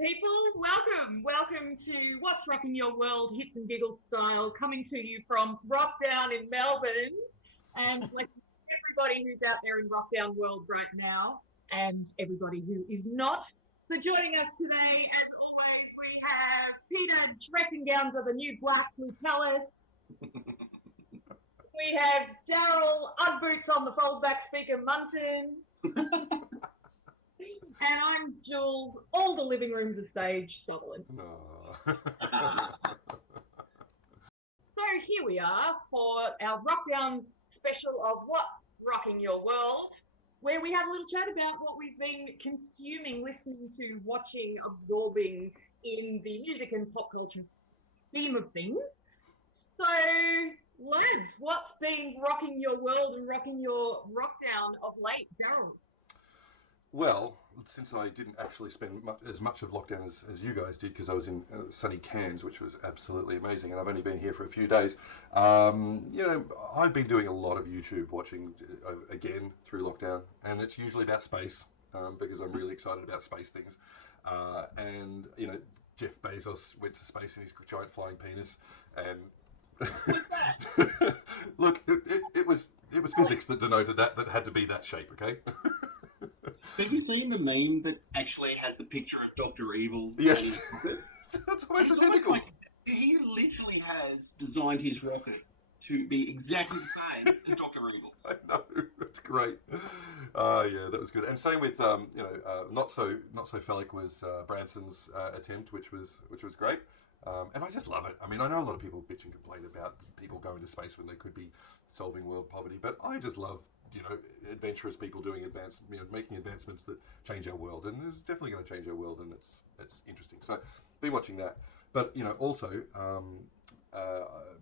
people? Welcome to What's Rocking Your World, Hits and Giggles style, coming to you from Rockdown in Melbourne. And like everybody who's out there in Rockdown world right now, and everybody who is not. So joining us today, as always, we have Peter, dressing gowns of the new black blue palace. We have Daryl, Ugg boots on the foldback speaker Munson. And I'm Jules, all the living rooms are stage, Sutherland. No. So here we are for our Rockdown special of What's Rocking Your World, where we have a little chat about what we've been consuming, listening to, watching, absorbing in the music and pop culture theme of things. So, Liz, what's been rocking your world and rocking your Rockdown of late, Daryl? Well, since I didn't actually spend as much of lockdown as you guys did, because I was in sunny Cairns, which was absolutely amazing, and I've only been here for a few days, I've been doing a lot of YouTube watching again through lockdown, and it's usually about space, because I'm really excited about space things. And, Jeff Bezos went to space in his giant flying penis, and look, it was physics that denoted that had to be that shape, okay? Have you seen the meme that actually has the picture of Dr. Evil? Yes. It's almost like he literally has designed his rocket to be exactly the same as Dr. Evil's. I know, it's great. Yeah, that was good. And same with not so phallic was Branson's attempt, which was great. And I just love it. I mean, I know a lot of people bitch and complain about people going to space when they could be solving world poverty, but I just love, adventurous people doing making advancements that change our world, and it's definitely going to change our world, and it's interesting. So, been watching that, but also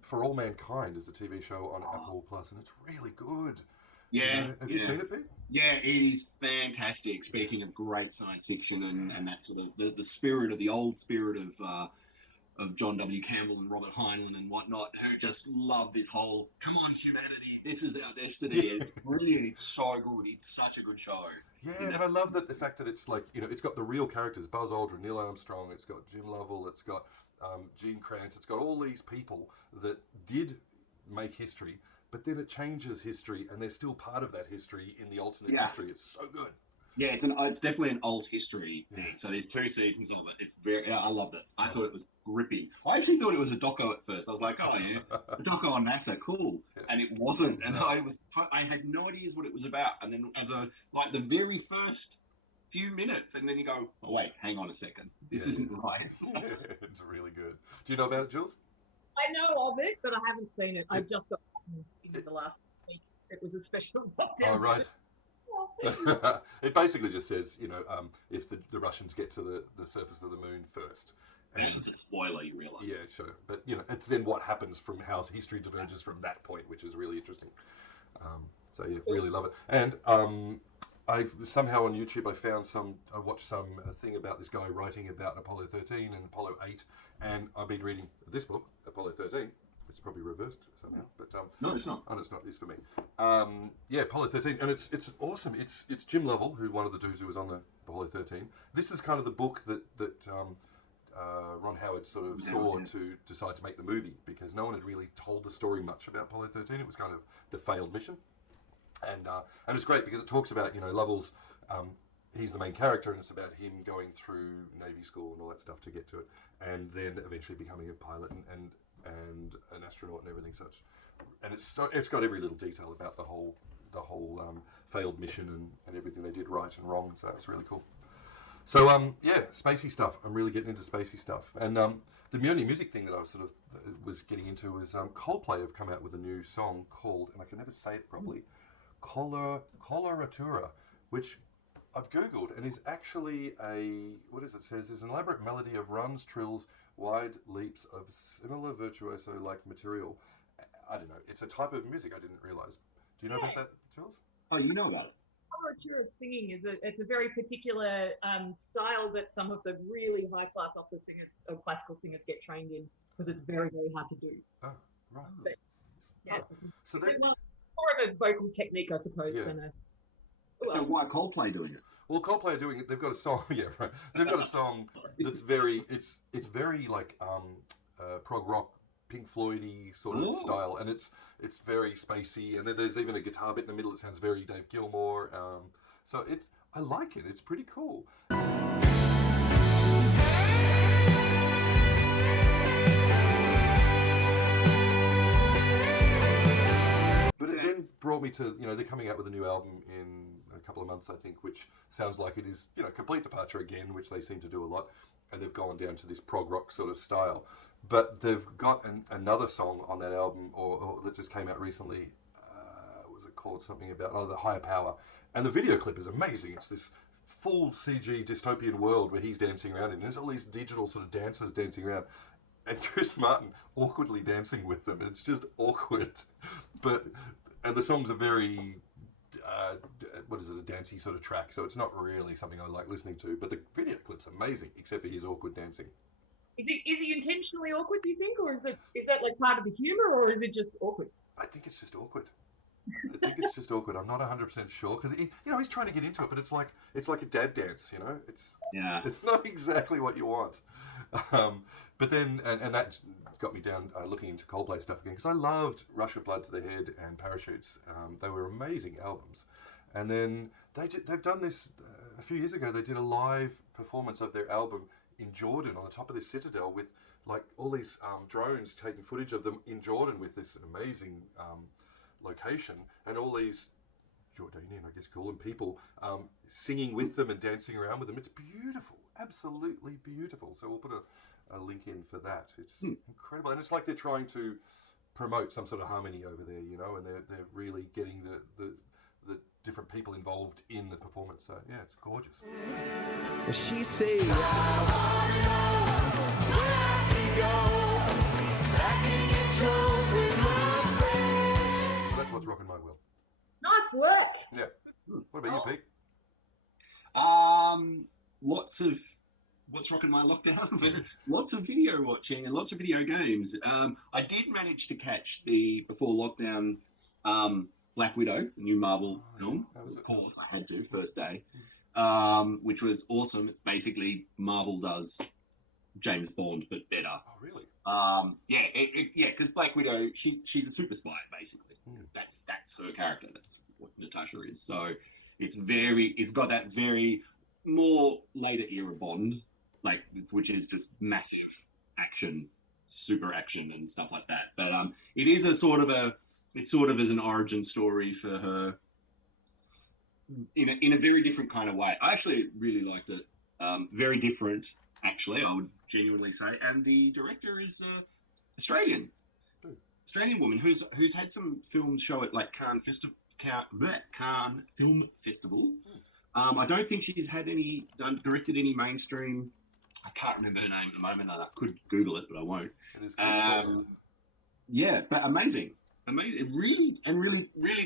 For All Mankind is a TV show on Apple Plus, and it's really good. Yeah, have you seen it, Pete? Yeah, it is fantastic. Speaking of great science fiction and that sort of the spirit of the old spirit of John W. Campbell and Robert Heinlein and whatnot, who just love this whole, come on, humanity, this is our destiny. It's brilliant. It's so good. It's such a good show. Yeah, and I love the fact that it's like, it's got the real characters, Buzz Aldrin, Neil Armstrong, it's got Jim Lovell, it's got Gene Kranz, it's got all these people that did make history, but then it changes history, and they're still part of that history in the alternate history. It's so good. Yeah, it's definitely an old history thing. So there's 2 seasons of it. I loved it. I thought it was gripping. I actually thought it was a doco at first. I was like, oh yeah, a doco on NASA, cool. Yeah. And it wasn't. And I had no ideas what it was about. And then the very first few minutes, and then you go, oh wait, hang on a second, this isn't right. It's really good. Do you know about it, Jules? I know of it, but I haven't seen it. I just got into the last week. It was a special lockdown. Oh, right. It basically just says, if the Russians get to the surface of the moon first. And it's a spoiler, you realise. Yeah, sure. But, it's then what happens from how history diverges from that point, which is really interesting. So, yeah, really love it. And I somehow on YouTube I watched some thing about this guy writing about Apollo 13 and Apollo 8, and I've been reading this book, Apollo 13, which is probably reversed somehow, but no, it's not. Oh, it's not. It's for me. Apollo 13, and it's awesome. It's Jim Lovell, one of the dudes who was on the Apollo 13. This is kind of the book that Ron Howard sort of saw to decide to make the movie, because no one had really told the story much about Apollo 13. It was kind of the failed mission, and it's great because it talks about Lovell's. He's the main character, and it's about him going through Navy school and all that stuff to get to it, and then eventually becoming a pilot and an astronaut and everything such. And it's got every little detail about the whole failed mission and everything they did right and wrong. So it's really cool. So spacey stuff. I'm really getting into spacey stuff. And the only music thing that I was getting into was Coldplay have come out with a new song called, and I can never say it properly, Coloratura, which I've Googled, and is actually it says is an elaborate melody of runs, trills, wide leaps of similar virtuoso-like material. I don't know. It's a type of music I didn't realise. Do you know about that, Jules? Oh, you know about it. Coloratura singing it's a very particular style that some of the really high-class opera singers or classical singers get trained in, because it's very, very hard to do. Oh, right. But, yes. So they're more of a vocal technique, I suppose, than a... So why are Coldplay doing it? Well, Coldplay are doing it. They've got a song. Yeah, right. They've got a song that's very it's very like prog rock, Pink Floyd-y sort of style, and it's very spacey, and then there's even a guitar bit in the middle that sounds very Dave Gilmour. So I like it. It's pretty cool. But it then brought me to, they're coming out with a new album in a couple of months, I think, which sounds like it is, complete departure again, which they seem to do a lot. And they've gone down to this prog rock sort of style. But they've got another song on that album, or that just came out recently. Was it called something about, The Higher Power? And the video clip is amazing. It's this full CG dystopian world where he's dancing around, and there's all these digital sort of dancers dancing around. And Chris Martin awkwardly dancing with them. It's just awkward. And the songs are very, a dancey sort of track. So it's not really something I like listening to. But the video clip's amazing, except for his awkward dancing. Is he intentionally awkward, do you think? Or is that like part of the humour, or is it just awkward? I think it's just awkward. I'm not 100% sure, because he's trying to get into it, but it's like a dad dance, It's not exactly what you want. But then, and that got me down looking into Coldplay stuff again, because I loved Rush of Blood to the Head and Parachutes. They were amazing albums. And then they've done this a few years ago. They did a live performance of their album in Jordan on the top of this citadel with like all these drones taking footage of them in Jordan with this amazing location, and all these Jordanian, I guess, call them, people singing with them and dancing around with them. It's beautiful, absolutely beautiful. So we'll put a link in for that. It's incredible, and it's like they're trying to promote some sort of harmony over there, and they're really getting the different people involved in the performance. So yeah, it's gorgeous. She say, I wanna know where I can go. I can get drunk with my friends. So that's what's rocking my world. Nice work. Yeah. What about you, Pete? Lots of what's rocking my lockdown. Lots of video watching and lots of video games. I did manage to catch the before lockdown Black Widow, the new Marvel film. Of course, I had to first day, which was awesome. It's basically Marvel does James Bond but better. Oh, really? Yeah, because Black Widow, she's a super spy basically. That's her character. That's what Natasha is. So it's got that very more later era Bond, like, which is just massive action, super action and stuff like that. But it is it sort of is an origin story for her in a very different kind of way. I actually really liked it. Very different, actually, I would genuinely say. And the director is Australian woman who's had some films show at like Cannes Film Festival. I don't think she's had directed any mainstream. I can't remember her name at the moment, and I could Google it, but I won't. It is good. Yeah, but amazing, really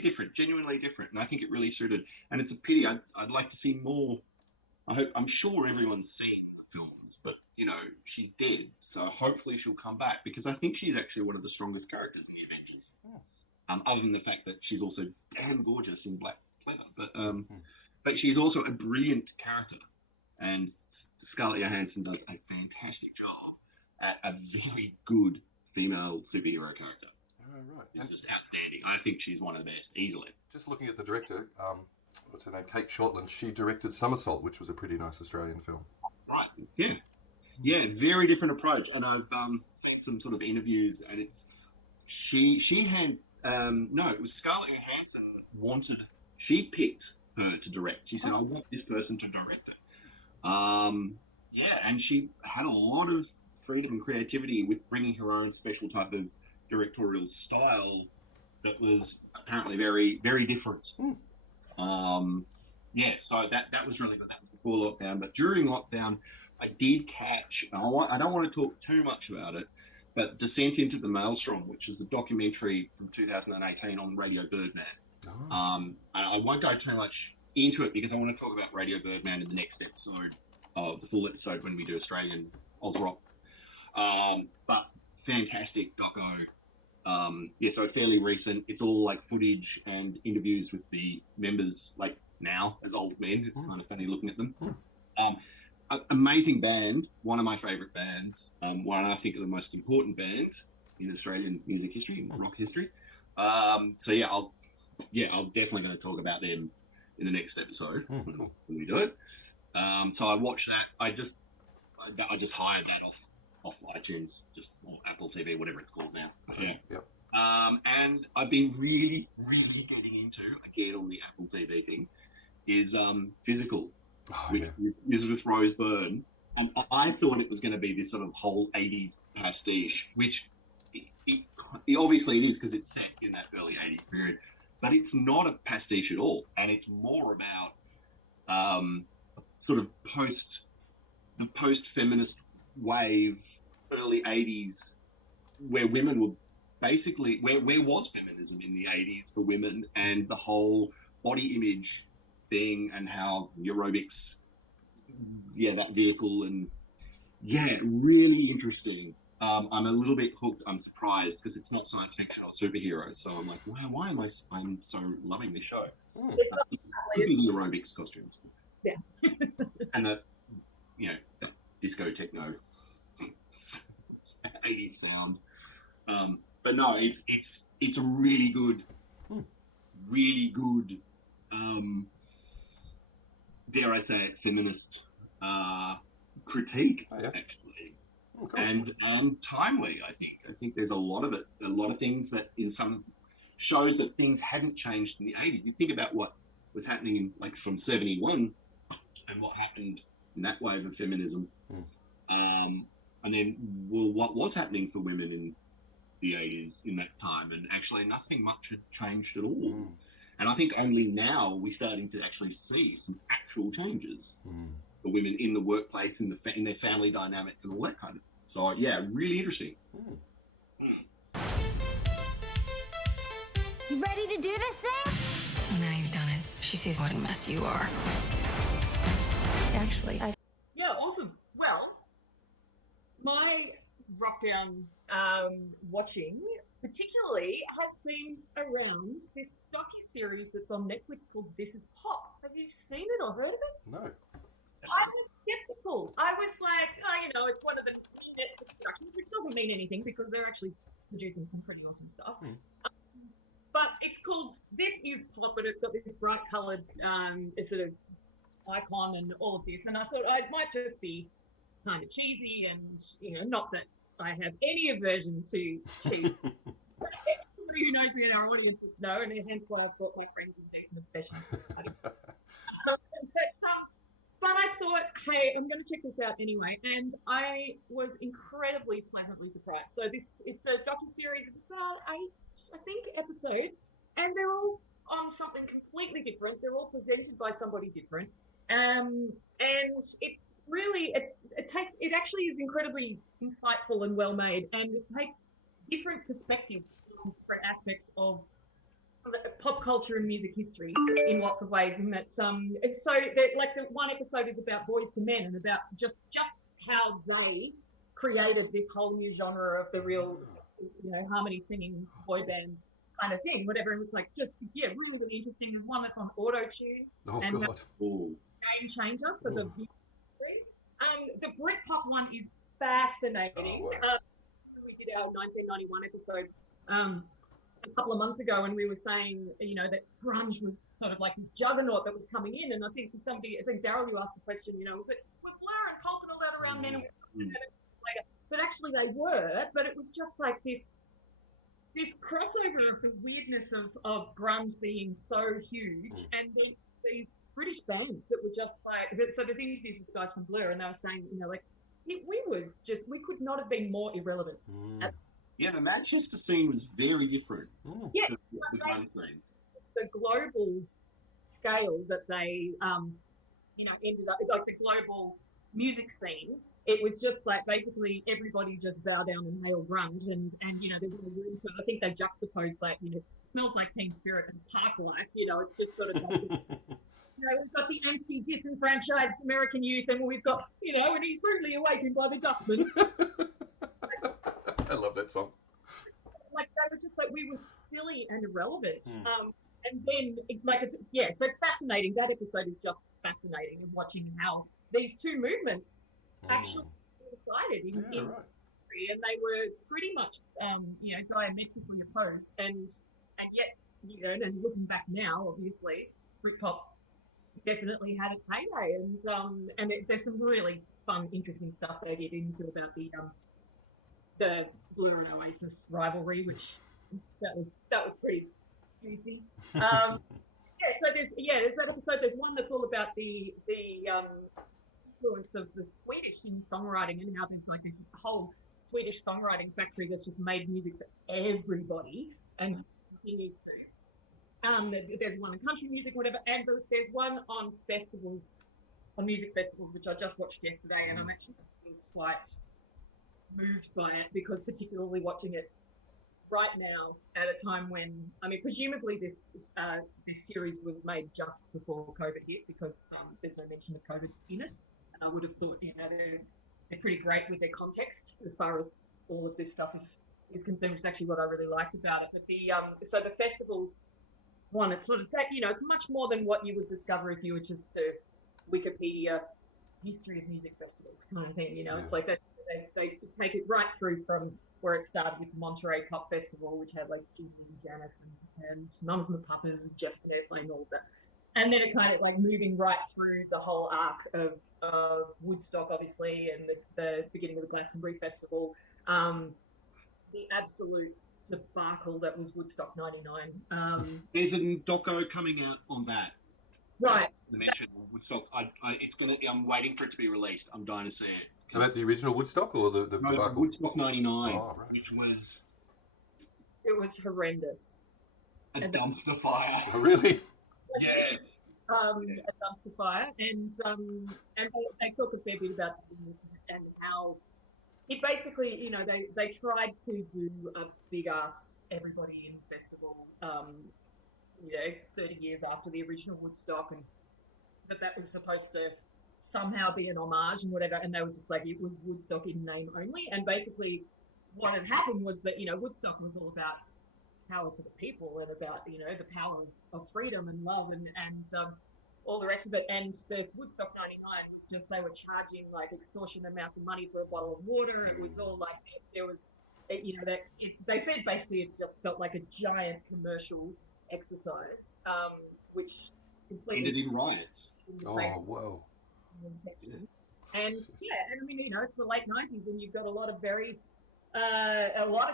different, genuinely different, and I think it really suited. And it's a pity. I'd like to see more. I'm sure everyone's seen films, but she's dead, so hopefully she'll come back, because I think she's actually one of the strongest characters in the Avengers. Other than the fact that she's also damn gorgeous in Black Panther, but she's also a brilliant character, and Scarlett Johansson does a fantastic job at a very good female superhero character. Oh, right. It's just outstanding. I think she's one of the best, easily. Just looking at the director, what's her name? Kate Shortland. She directed Somersault, which was a pretty nice Australian film. Right. Yeah. Very different approach. And I've seen some sort of interviews, and it's she had it was Scarlett Johansson she picked her to direct. She said, I want this person to direct it. And she had a lot of freedom and creativity with bringing her own special type of directorial style that was apparently very, very different. So that was really good. That was before lockdown, but during lockdown, I did catch. I don't want to talk too much about it, but Descent into the Maelstrom, which is a documentary from 2018 on Radio Birdman. I won't go too much into it because I want to talk about Radio Birdman in the next episode, the full episode when we do Australian Oz Rock. But fantastic doco. So fairly recent. It's all like footage and interviews with the members, like now as old men. It's kind of funny looking at them. amazing band, one of my favourite bands, one I think of the most important bands in Australian music history, rock history. So yeah, I'll definitely going to talk about them in the next episode when we do it. So I watched that. I just hired that off iTunes, just or Apple TV, whatever it's called now. Yeah. Yep. And I've been really, really getting into, again on the Apple TV thing, is Physical. Is with Rose Byrne. And I thought it was going to be this sort of whole 80s pastiche, which it obviously it is because it's set in that early 80s period. But it's not a pastiche at all. And it's more about sort of the post-feminist wave, early 80s, where women were basically, where was feminism in the 80s for women, and the whole body image thing, and how the aerobics, that vehicle, and really interesting. I'm a little bit hooked. I'm surprised because it's not science fiction or superheroes, so I'm like, wow, why am I'm so loving this show? Could be the aerobics costumes, and the that disco techno 80s sound. But no, it's a really good, dare I say it, feminist critique, actually. Oh, cool. And timely, I think. I think there's a lot of it, a lot of things that in some shows that things hadn't changed in the 80s. You think about what was happening in, like, from 71 and what happened in that wave of feminism. And then, what was happening for women in the 80s in that time, and actually nothing much had changed at all. And I think only now we're starting to actually see some actual changes for women in the workplace, in their family dynamic, and all that kind of thing. So yeah, really interesting. You ready to do this thing? Well, now you've done it. She sees what a mess you are. Actually, Yeah, awesome. Well, my Rockdown watching particularly has been around this docu-series that's on Netflix called This Is Pop. Have you seen it or heard of it? No. I was skeptical. I was like, it's one of the Netflix productions, which doesn't mean anything because they're actually producing some pretty awesome stuff. But it's called This Is Pop, but it's got this bright coloured sort of icon and all of this. And I thought it might just be kind of cheesy, and not that I have any aversion to cheese. Everybody who knows me in our audience would know, and hence why I've brought my friends in Decent Obsession. But I thought, hey, I'm going to check this out anyway, and I was incredibly pleasantly surprised. So it's a docu-series of about 8, I think, episodes, and they're all on something completely different. They're all presented by somebody different, and it really it actually is incredibly insightful and well made, and it takes different perspectives on different aspects of pop culture and music history in lots of ways. In that, so that, like, the one episode is about Boys to Men and about just how they created this whole new genre of the real, harmony singing boy band kind of thing, whatever. And it's like really, really interesting. There's one that's on auto tune. And God. Game changer for the music. And the Britpop one is fascinating. Wow. We did our 1991 episode a couple of months ago, and we were saying, that grunge was sort of like this juggernaut that was coming in. And I think Daryl, you asked the question, was it with Blur and Pulp and all that around then? Later. But actually they were, but it was just like this crossover of the weirdness of grunge being so huge, and then these British bands that were just like, so there's interviews with the guys from Blur, and they were saying, we could not have been more irrelevant. The Manchester scene was very different. Yeah, the global scale that they, ended up, like the global music scene, it was just like basically everybody just bow down and hail grunge, and I think they juxtaposed like, Smells Like Teen Spirit and Park Life, it's just sort of like, we've got the angsty, disenfranchised American youth, and we've got, and he's rudely awakened by the dustman. I love that song. Like, they were just like, we were silly and irrelevant. And then, so it's fascinating. That episode is just fascinating, of watching how these two movements actually coincided in right. and they were pretty much diametrically opposed, and yet and looking back now, obviously Britpop definitely had its heyday, and there's some really fun, interesting stuff they get into about the Blur and Oasis rivalry, which that was pretty juicy. So there's that episode. There's one that's all about the influence of the Swedish in songwriting, and how there's like this whole Swedish songwriting factory that's just made music for everybody and continues to. There's one in country music, whatever, and there's one on festivals, on music festivals, which I just watched yesterday, and I'm actually quite moved by it, because particularly watching it right now at a time when, I mean, presumably this series was made just before COVID hit, because there's no mention of COVID in it, and I would have thought, they're pretty great with their context as far as all of this stuff is concerned, which is actually what I really liked about it. But so the festivals one, it's sort of, it's much more than what you would discover if you were just to Wikipedia history of music festivals kind of thing. It's like they take it right through from where it started with the Monterey Pop Festival, which had like Gigi and Janice and Mums and the Puppers and Jefferson Airplane and all of that. And then it kind of like moving right through the whole arc of Woodstock, obviously, and the beginning of the Glastonbury Festival, the absolute debacle that was Woodstock '99. There's a doco coming out on that. Right. The mention of Woodstock. I'm waiting for it to be released. I'm dying to see it. About the original Woodstock or the debacle? Woodstock '99, right. which was... It was horrendous. A dumpster fire. Oh, really? Yeah. A dumpster fire, and they talk a fair bit about this and how it basically, they tried to do a big ass everybody in festival, 30 years after the original Woodstock, and that was supposed to somehow be an homage and whatever, and they were just like, it was Woodstock in name only, and basically what had happened was that, Woodstock was all about power to the people and about, the power of freedom and love and all the rest of it. And there's Woodstock '99 was just, they were charging like extortionate amounts of money for a bottle of water. It was all like, there was, they said basically it just felt like a giant commercial exercise, which completely ended in riots. Oh, whoa. And I mean, it's the late '90s, and you've got a lot of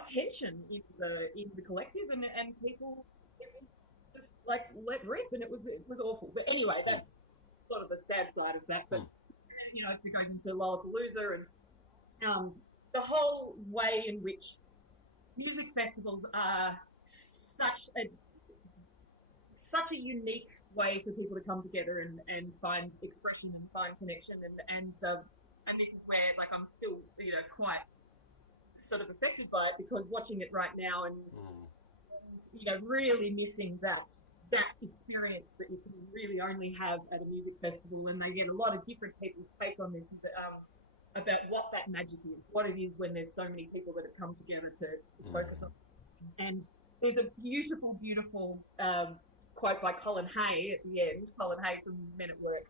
tension in the collective, and people just like let rip, and it was awful. But anyway, that's sort of the sad side of that. But it goes into Lollapalooza and the whole way in which music festivals are such a unique way for people to come together and find expression and find connection, and this is where like I'm still quite sort of affected by it, because watching it right now and really missing that experience that you can really only have at a music festival, and they get a lot of different people's take on this about what that magic is, what it is when there's so many people that have come together to focus on. And there's a beautiful quote by Colin Hay at the end, Colin Hay from Men at Work,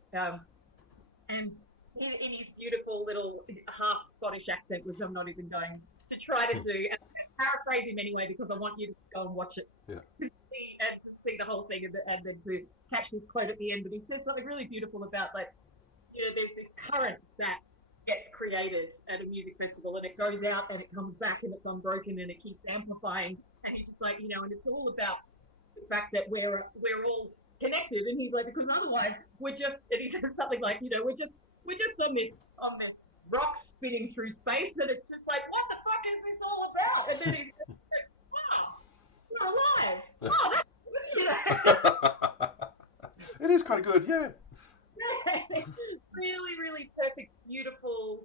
and in his beautiful little half Scottish accent, which I'm not even going to try to do, and paraphrase him anyway, because I want you to go and watch it and to see the whole thing, and then to catch this quote at the end. But he says something really beautiful about, like, there's this current that gets created at a music festival, and it goes out and it comes back and it's unbroken and it keeps amplifying. And he's just like, and it's all about the fact that we're all connected. And he's like, because otherwise we're just, and he says something like, we're just on this rock spinning through space, and it's just like, what the fuck is this all about? And then he's like, wow, we're alive. Oh, that's good, It is kind of good, yeah. Really, really perfect, beautiful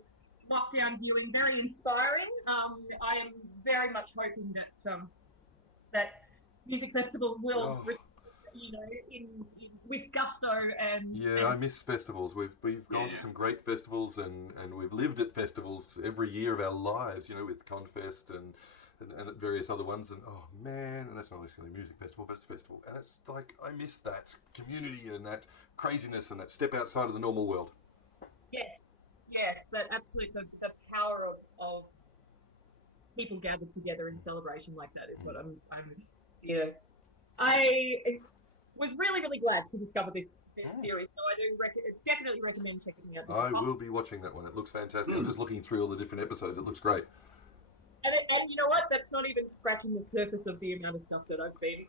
lockdown viewing, very inspiring. I am very much hoping that music festivals will with gusto and I miss festivals. We've gone to some great festivals, and we've lived at festivals every year of our lives, with Confest and various other ones, and oh man, and that's not necessarily a music festival, but it's a festival, and it's like, I miss that community and that craziness and that step outside of the normal world. Yes, that absolute the power of people gathered together in celebration like that is what I'm yeah. I was really glad to discover this series, so I do definitely recommend checking out this. I will be watching that one. It looks fantastic. I'm just looking through all the different episodes. It looks great. And you know what? That's not even scratching the surface of the amount of stuff that I've been.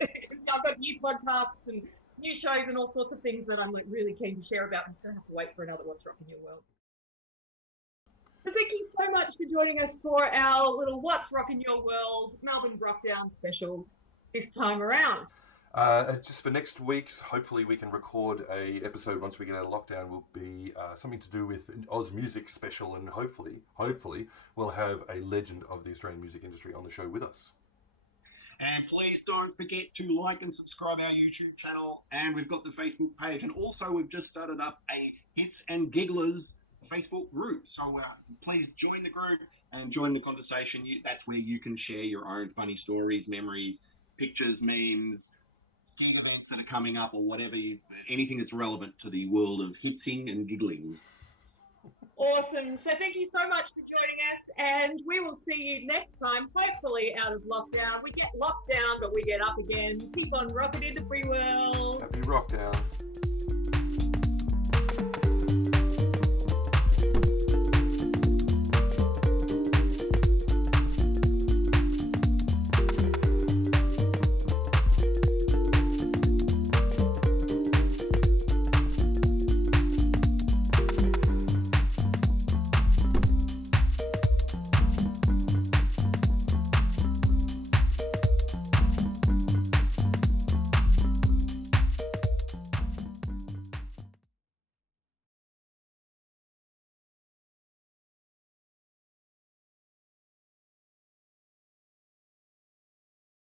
I've got new podcasts and new shows and all sorts of things that I'm like really keen to share about. I'm just gonna have to wait for another What's Rocking Your World. So thank you so much for joining us for our little What's Rocking Your World Melbourne Rockdown special this time around. Just for next week's, hopefully we can record a episode once we get out of lockdown. Will be something to do with an Oz music special, and hopefully we'll have a legend of the Australian music industry on the show with us. And please don't forget to like and subscribe our YouTube channel, and we've got the Facebook page, and also we've just started up a Hits and Gigglers Facebook group. So please join the group and join the conversation. That's where you can share your own funny stories, memories, pictures, memes, gig events that are coming up, or whatever, anything that's relevant to the world of hitsing and giggling. Awesome. So thank you so much for joining us, and we will see you next time, hopefully out of lockdown. We get locked down, but we get up again. Keep on rocking in the free world. Happy Rockdown.